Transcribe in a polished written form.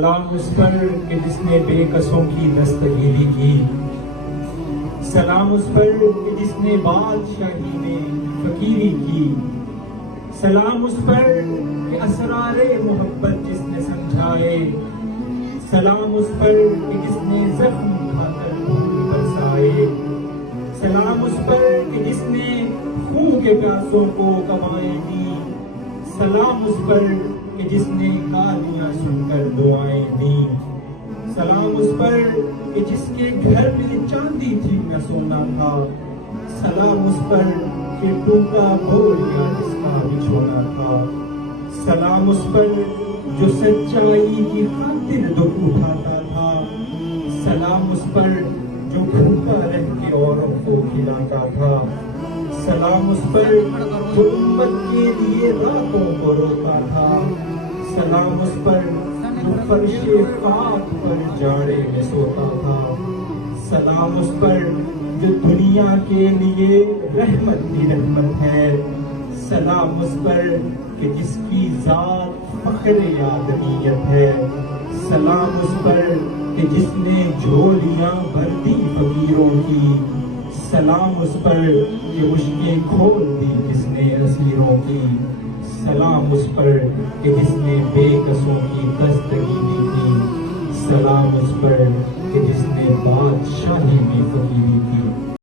سلام اس پر کہ جس نے بے کسوں کی دستگیری کی، سلام اس پر کہ جس نے بادشاہی میں فقیری کی، سلام اس پر کہ اسرار محبت جس نے سمجھائے، سلام اس پر کہ جس نے زخم کھا کر خون برسائے، سلام اس پر کہ جس نے خون کے پیاسوں کو کوائیں دی، سلام اس پر کہ جس نے گالیاں سن کر دعائیں دیں، سلام اس پر کہ جس کے گھر میں چاندی تھی نہ سونا تھا، سلام اس پر کہ ٹوٹا بوریا جس کا بچھونا تھا، سلام اس پر جو سچائی کی خاطر دکھ اٹھاتا تھا، سلام اس پر جو بھوکا رہ کے اوروں کو کھلاتا تھا، سلام اس پر جو امت کے لیے راتوں کو روتا تھا، سلام اس پر جو فرش خاک پر جاڑے میں سوتا تھا، سلام اس پر جو دنیا کے لیے رحمت کی رحمت ہے، سلام اس پر کہ جس کی ذات فخر آدمیت ہے، سلام اس پر کہ جس نے جھولیاں بھر دی فقیروں کی، سلام اس پر کہ مشکیں کھول دی جس نے اسیروں کی، سلام اس پر کہ جس نے بے کسوں کی دستگیری کی، سلام اس پر کہ جس نے بادشاہی میں فقیری کی۔